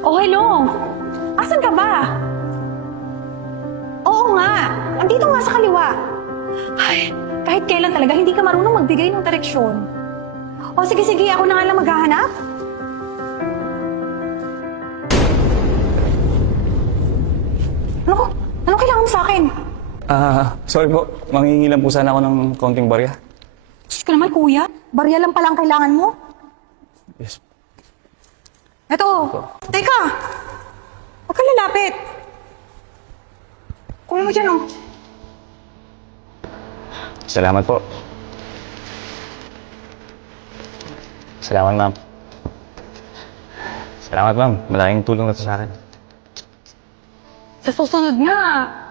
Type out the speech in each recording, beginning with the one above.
Oh, hello! Asan ka ba? Oo nga! Andito nga sa kaliwa. Ay, kahit kailan talaga, hindi ka marunong magbigay ng direksyon. O sige, sige, ako na nga lang maghahanap. Ano ko? Ano kailangan mo sa akin? Ah, sorry po. Mangingi lang po sana ako ng konting barya. Diyos ko naman, kuya. Barya lang pala ang kailangan mo. Yes. Eto, teka! Huwag ka lalapit. Kuya mo dyan, oh. Salamat po. Salamat, ma'am. Salamat, ma'am. Malaking tulong na to sa akin. Sa susunod nga,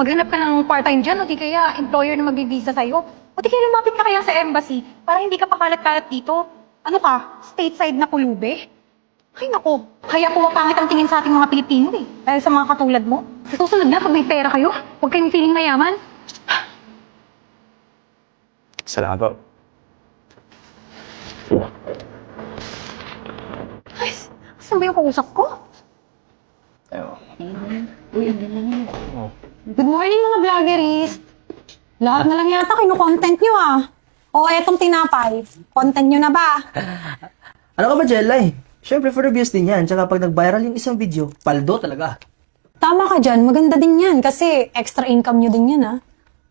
maghanap ka ng part-time dyan o di kaya employer na magbibisa sa'yo. O di kaya lumapit ka kaya sa embassy para hindi ka pakalat-kalat dito. Ano ka? Stateside na kulube? Ay nako, kaya pumapangit ang tingin sa ating mga Pilipino eh. Dahil sa mga katulad mo. Sa susunod na, pag may pera kayo, huwag kayong feeling mayaman. Salamat po. Ay, saan ba yung kausap ko? Ayaw. Good morning mga vloggeries! Lahat na lang yata kinu-content nyo ah. O etong tinapay, content nyo na ba? Ano ka ba, Jelay? Siyempre, for reviews din yan. Tsaka pag nag-viral yung isang video, paldo talaga. Tama ka dyan, maganda din yan kasi extra income nyo din yan ah.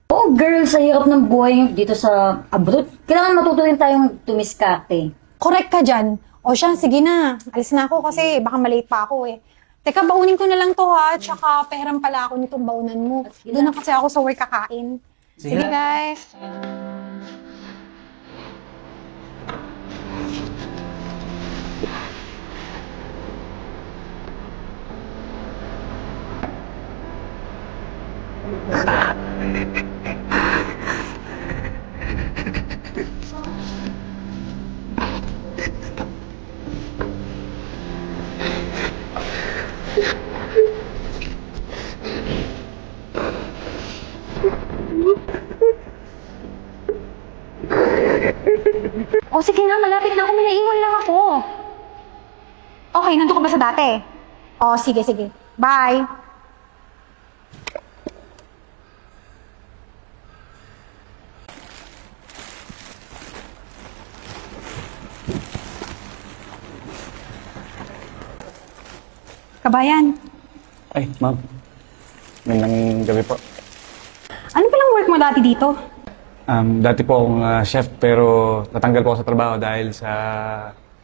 Oh, girl, sa hirap ng buhay dito sa abroad, kailangan matuto rin tayong tumiskarte. Correct ka dyan. O siya, sige na. Alis na ako kasi baka malate pa ako eh. Teka, baunin ko na lang to ha. Tsaka peram pala ako nitong baunan mo. Doon na kasi ako sa work kakain. Sige, Sige. guys. O sige na, malapit na ako. May lang ako. Okay, nandun ka ba sa dati? O, sige, sige. Bye. Kabayan, Ay, ma'am. Magandang gabi po. ano palang work mo dati dito? Um, dati po akong ah, chef pero natanggal po ako sa trabaho dahil sa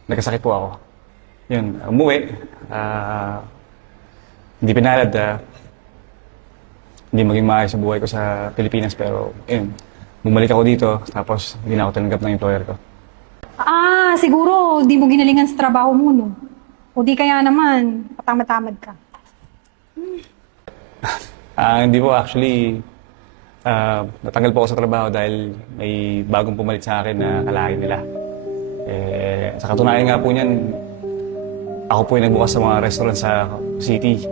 nagkasakit po ako. Yun, umuwi. ah, hindi pinalad. ah, hindi maging maayos ang buhay ko sa Pilipinas pero yun, bumalik ako dito tapos hindi na ako tanggap ng employer ko. Ah, siguro di mo ginalingan sa trabaho mo, no? O di kaya naman, patamad-tamad ka. Ah, hindi po actually ah, natanggal po ako sa trabaho dahil may bagong pumalit sa akin na kalahin nila. Eh, sa katunayan nga po niyan, ako po yung nagbukas sa mga restaurant sa city.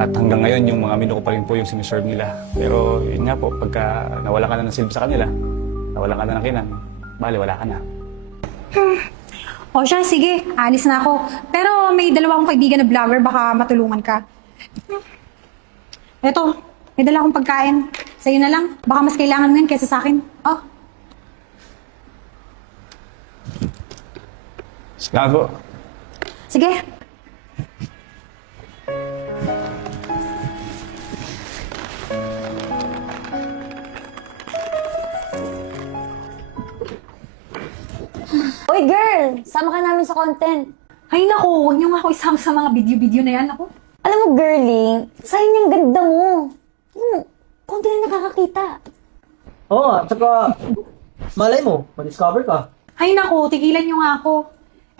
At hanggang ngayon, yung mga menu ko pa rin po yung siniserve nila. Pero yun nga po, pagka nawala ka na ng silbi sa kanila, nawala ka na ng kinang, bali wala ka na. O siya, sige, alis na ako. Pero may dalawa akong kaibigan na vlogger, baka matulungan ka. Eto, may dala akong pagkain. Sa'yo na lang. Baka mas kailangan mo yan kaysa sa akin. Oh, po. sige. Namin sa content. Ay naku, huwag niyo nga ako isama sa mga video-video na yan. Ako, Alam mo, girling, sayang yung ganda mo. Hmm, konti na nakakakita. Oo, at saka, malay mo, ma-discover ka. Ay naku, tigilan niyo nga ako.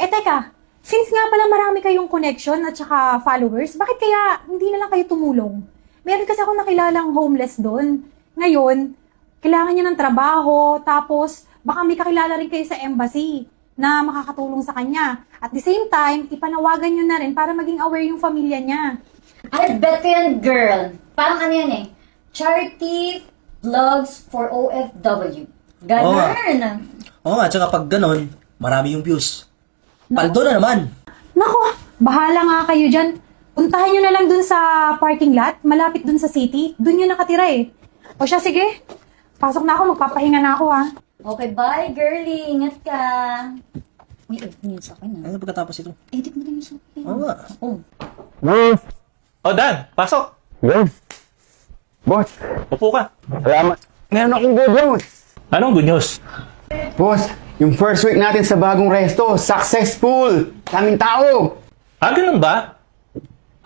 Eh teka, since nga pala marami kayong connection at saka followers, bakit kaya hindi na lang kayo tumulong? Meron kasi ako nakilalang homeless doon. Ngayon, kailangan niya ng trabaho, tapos baka may kakilala rin kayo sa embassy na makakatulong sa kanya. At the same time, ipanawagan niyo na rin para maging aware yung pamilya niya. I bet ko yan, girl. Parang ano yan eh. Charity vlogs for OFW. Ganun. Oo nga, at saka pag ganon, marami yung views. Paldo na naman. Nako, bahala nga kayo dyan. Puntahan nyo na lang dun sa parking lot, malapit dun sa city. Dun yun nakatira eh. O siya, sige. Pasok na ako, magpapahinga na ako ha. Okay, bye, girlie. Ingat ka. Uy, edit mo yun sa akin, ah. Ano pagkatapos ito? Edit mo din yun sa akin. Oo nga. Oh. Boss! Oh, Dan, pasok. Boss! Boss! Upo ka. Salamat. Meron akong good news. Anong good news? Boss, yung first week natin sa bagong resto, successful! Kaming tao! Ah, ganun ba?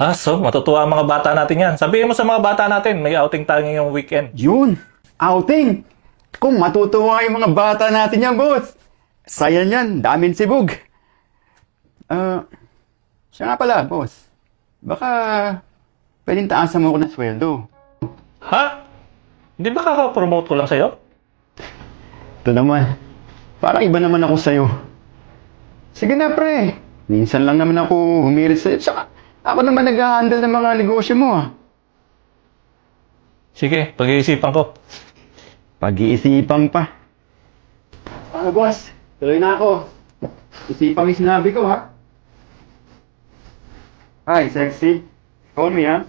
Ah, so, matutuwa ang mga bata natin yan. Sabihin mo sa mga bata natin, may outing tayo ngayong weekend. Yun! Outing! Kung matutuwa yung mga bata natin yan, boss! Saya niyan, daming sibog. Ah, siya nga pala, boss. Baka pwedeng taasan mo ko ng sweldo. Ha? Hindi ba kaka-promote ko lang sa'yo? Ito naman. Parang iba naman ako sa'yo. Sige na, pre. Minsan lang naman ako humirit sa'yo. Tsaka, ako naman nag-handle ng mga negosyo mo, ah. Sige, pag-iisipan ko. Pag-iisipan pa. Ano, boss? Tuloy na ako. Isipan yung sinabi ko, ha? Hi, sexy. Call me, ha?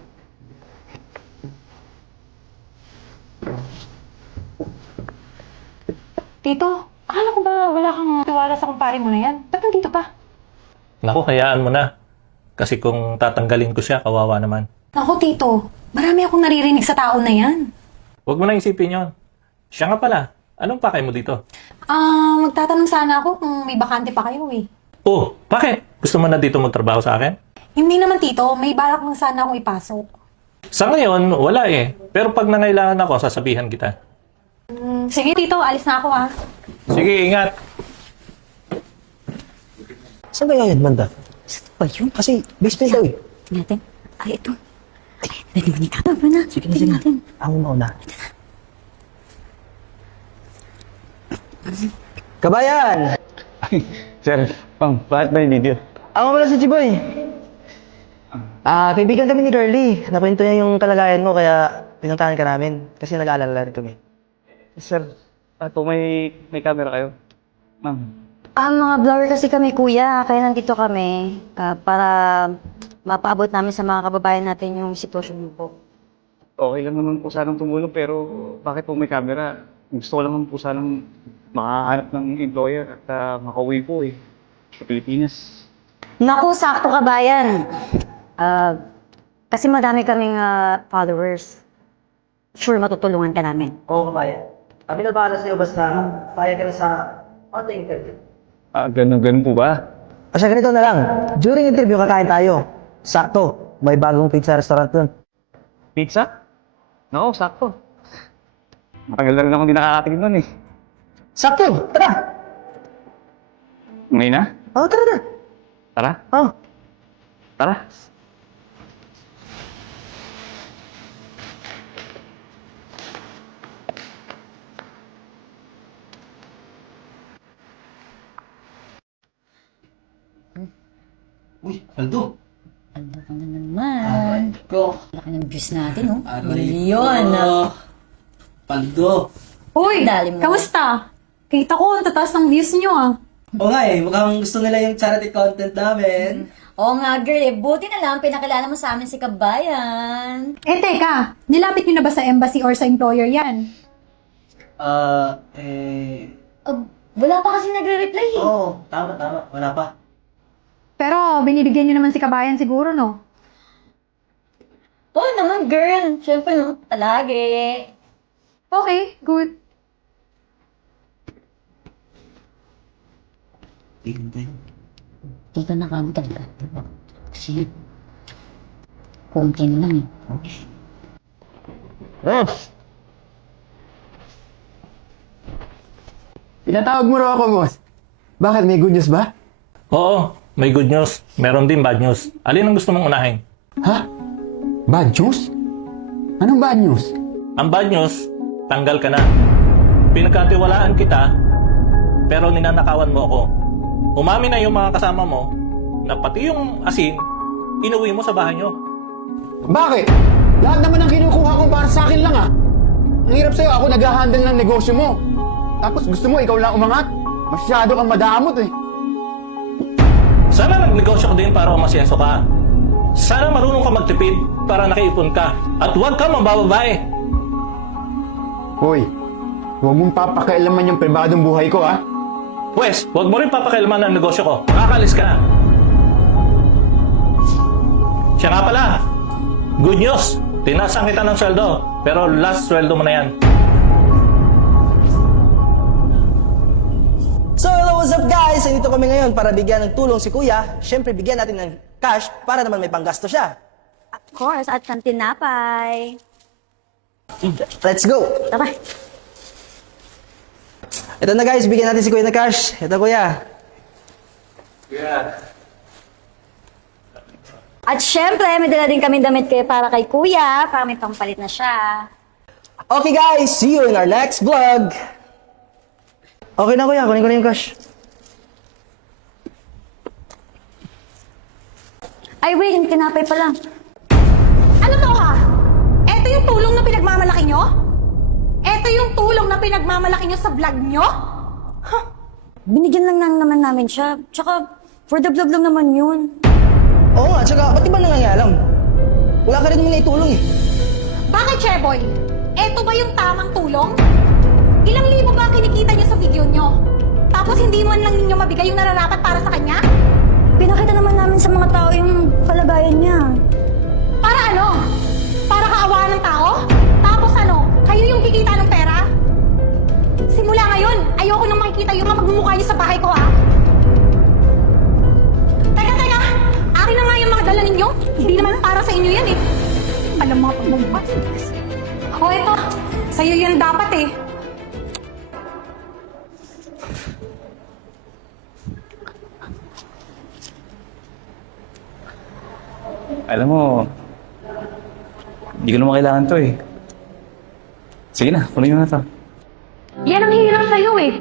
Tito, akala ko ba wala kang tiwala sa kumpare mo na yan? Ba't nandito pa? Naku, hayaan mo na. Kasi kung tatanggalin ko siya, kawawa naman. Naku, Tito. Marami akong naririnig sa tao na yan. Huwag mo na isipin yon. Siya nga pala. Anong pakay mo dito? Ah, magtatanong sana ako kung may bakante pa kayo eh. Oh, bakit? Gusto mo na dito magtrabaho sa akin? Hindi naman, Tito. May balak lang sana akong ipasok. Sa ngayon, wala eh. Pero pag nangailangan ako, sasabihan kita. Hmm, sige, Tito. Alis na ako ah. Sige, ingat. Saan kaya yan, Manda? Ba yun? Kasi best friend daw eh. Natin. Ay, ito. Ay, ready mo ni ba na? Sige na, sige na. Ako mauna. Kabayan! Sir, pang, bakit ba yung video? Ako pala si Chiboy. Ah, kaibigan kami ni Curly. Nakwento niya yung kalagayan mo kaya pinuntahan ka namin kasi nag-aalala rin kami. Sir, ato may may camera kayo? Ma'am. Ah, mga vlogger kasi kami, kuya. Kaya nandito kami ah, para mapaabot namin sa mga kababayan natin yung sitwasyon mo po. Okay lang naman po sanang tumulong pero bakit po may camera? Gusto ko lang naman po sanang makahanap ng employer at uh, makauwi po eh. Sa Pilipinas. Naku, sakto ka bayan. Ah, kasi madami kaming ah, followers. Sure, matutulungan ka namin. Oo, kabayan. Kami na para sa'yo basta payag ka na sa auto interview. Ah, ganun, ganun po ba? O siya, ganito na lang. During interview, kakain tayo. Sakto. May bagong pizza restaurant dun. Pizza? Oo, sakto. Matagal na rin ako hindi nakakatingin nun eh. Sakto! Tara! Ngayon na? Oo, tara na. Tara, Oo. tara. Uy, Aldo. Ano ka na naman? Laki ng views natin, oh. Milyon, ah. Paldo. Uy, Dali mo. kamusta? Kita ko, ang tataas ng views nyo ah. Oo nga eh, mukhang gusto nila yung charity content namin. Oo nga, girl. Eh, buti na lang, pinakilala mo sa amin si Kabayan. Eh, teka. Nilapit nyo na ba sa embassy or sa employer yan? Ah, eh... Ah, wala pa kasi nagre-reply, eh. Oo, tama, tama. Wala pa. Pero, binibigyan nyo naman si Kabayan siguro, no? Oo naman, girl. Siyempre, no, palagi. Okay, good. Hindi ka nakamutan ka. Kasi, konti na lang, eh. Pinatawag mo raw ako, boss. Bakit? May good news ba? Oo, may good news. Meron din bad news. Alin ang gusto mong unahin? Ha? Bad news? Anong bad news? Ang bad news, tanggal ka na. Pinagkatiwalaan kita, pero ninanakawan mo ako. Umamin na yung mga kasama mo na pati yung asin, inuwi mo sa bahay nyo. Bakit? Lahat naman ang kinukuha ko para sa akin lang ah. Ang hirap sa'yo, ako nag-handle ng negosyo mo. Tapos gusto mo, ikaw lang umangat. Masyado kang madamot eh. Sana nagnegosyo ka din para umasyenso ka. Sana marunong magtipid para nakaipon ka. At huwag ka mambababae. Hoy, huwag mong papakialaman yung pribadong buhay ko, ha? Pwes, huwag mo rin papakailaman ang negosyo ko. Makakalis ka na. Siya nga pala. Good news. Tinasan kita ng sweldo. Pero last sweldo mo na yan. So, hello, what's up guys? Nandito kami ngayon para bigyan ng tulong si Kuya. Siyempre, bigyan natin ng cash para naman may panggasto siya. Of course, at ng tinapay. Let's go! Tara. Ito na guys, bigyan natin si Kuya ng cash. Ito Kuya. At syempre, may dala din kami damit kayo para kay kuya, para may pampalit na siya. Okay guys, see you in our next vlog. Okay na Kuya, kunin ko na yung cash. Ay, wait, yung tinapay pa lang. Ano to ha? Ito yung tulong na pinagmamalaki nyo? Yung tulong na pinagmamalaki nyo sa vlog nyo? Binigyan lang lang naman namin siya. Tsaka, for the vlog lang naman yun. Oo nga, tsaka ba't di ba nangangalam? Wala ka rin naman naitulong eh. Bakit, Cheboy? Ito ba yung tamang tulong? Ilang libo ba ang kinikita nyo sa video nyo? Tapos hindi man lang ninyo mabigay yung nararapat para sa kanya? Pinakita naman namin sa mga tao yung kalagayan niya. Para ano? Para kaawaan ng tao? Kayo yung kikita ng pera? Simula ngayon, ayoko nang makikita yung mga magmumukha niyo sa bahay ko, ha? Teka, teka! Akin na nga yung mga dala ninyo. Hindi naman para sa inyo yan, eh. Alam mga pagmumukha. O, ito. Sa'yo yan dapat, eh. Alam mo, hindi ko naman kailangan to eh. Sige na, kunin mo na to. Yan ang hirap sa'yo, eh.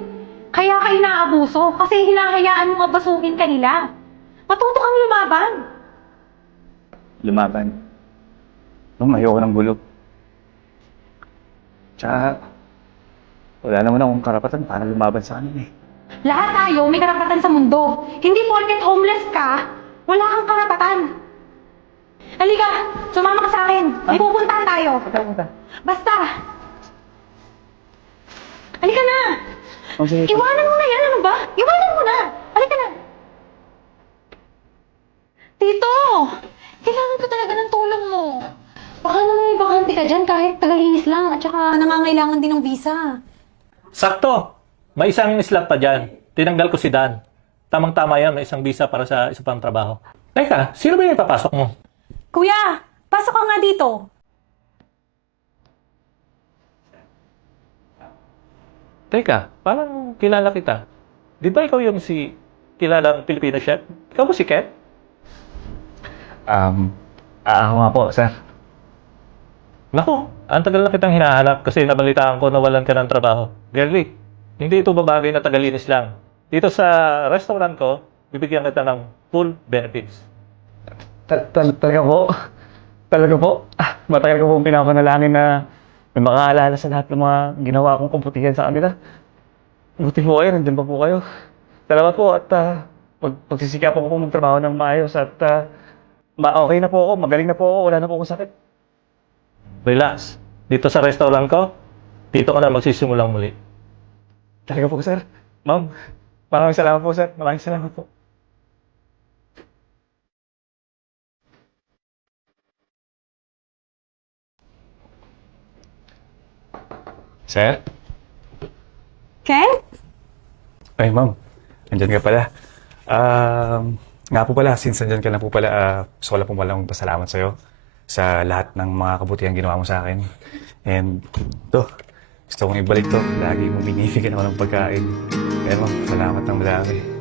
Kaya kayo naabuso kasi hinahayaan mo abasuhin kanila. Matuto kang lumaban. Lumaban. No, ayoko ng bulog. Tsaka, wala naman akong karapatan para lumaban sa kanila eh. Lahat tayo may karapatan sa mundo. Hindi porket homeless ka, wala kang karapatan. Halika, sumama ka sa akin. May pupuntahan tayo. Basta. Halika na. Okay. Iwanan mo na yan, ano ba? Iwanan mo na. Halika na. Tito, kailangan ko talaga ng tulong mo. Baka naman may bakante ka dyan kahit tagahihis lang at saka nangangailangan din ng visa. Sakto. May isang slot pa dyan. Tinanggal ko si Dan. Tamang-tama yan. May isang visa para sa isa pang trabaho. Teka, sino ba yung ipapasok mo? Kuya, pasok ka nga dito. Teka, parang kilala kita. Di ba ikaw yung si kilalang Filipino chef? Ikaw ba si Ket? Um, ako nga po, sir. Nako, ang tagal na kitang hinahanap kasi nabalitaan ko na walan ka ng trabaho. Girlie, hindi ito babagay na tagalinis lang. Dito sa restaurant ko, bibigyan kita ng full benefits. Tal- tal- talaga po. Talaga po. Ah, matagal ko pong pinapanalangin na may makaalala sa lahat ng mga ginawa kong komputihan sa kanila. Buti po kayo, nandyan pa po kayo. Salamat po at uh, pag pagsisikapan ko po magtrabaho ng maayos at ah, ma okay na po ako, magaling na po ako, wala na po akong sakit. Relax. Dito sa restaurant ko, dito ka na magsisimulang muli. Talaga po, sir. Ma'am, maraming salamat po, sir. Maraming salamat po. Sir? Ken? Ay, ma'am. Andyan ka pala. Um, nga po pala, since andyan ka na po pala, uh, gusto ko lang po palang pasalamat sa'yo sa lahat ng mga kabutihan ginawa mo sa akin. And to, gusto kong ibalik to. Lagi mo binibigyan ako ng pagkain. Pero ma'am, salamat ng madami.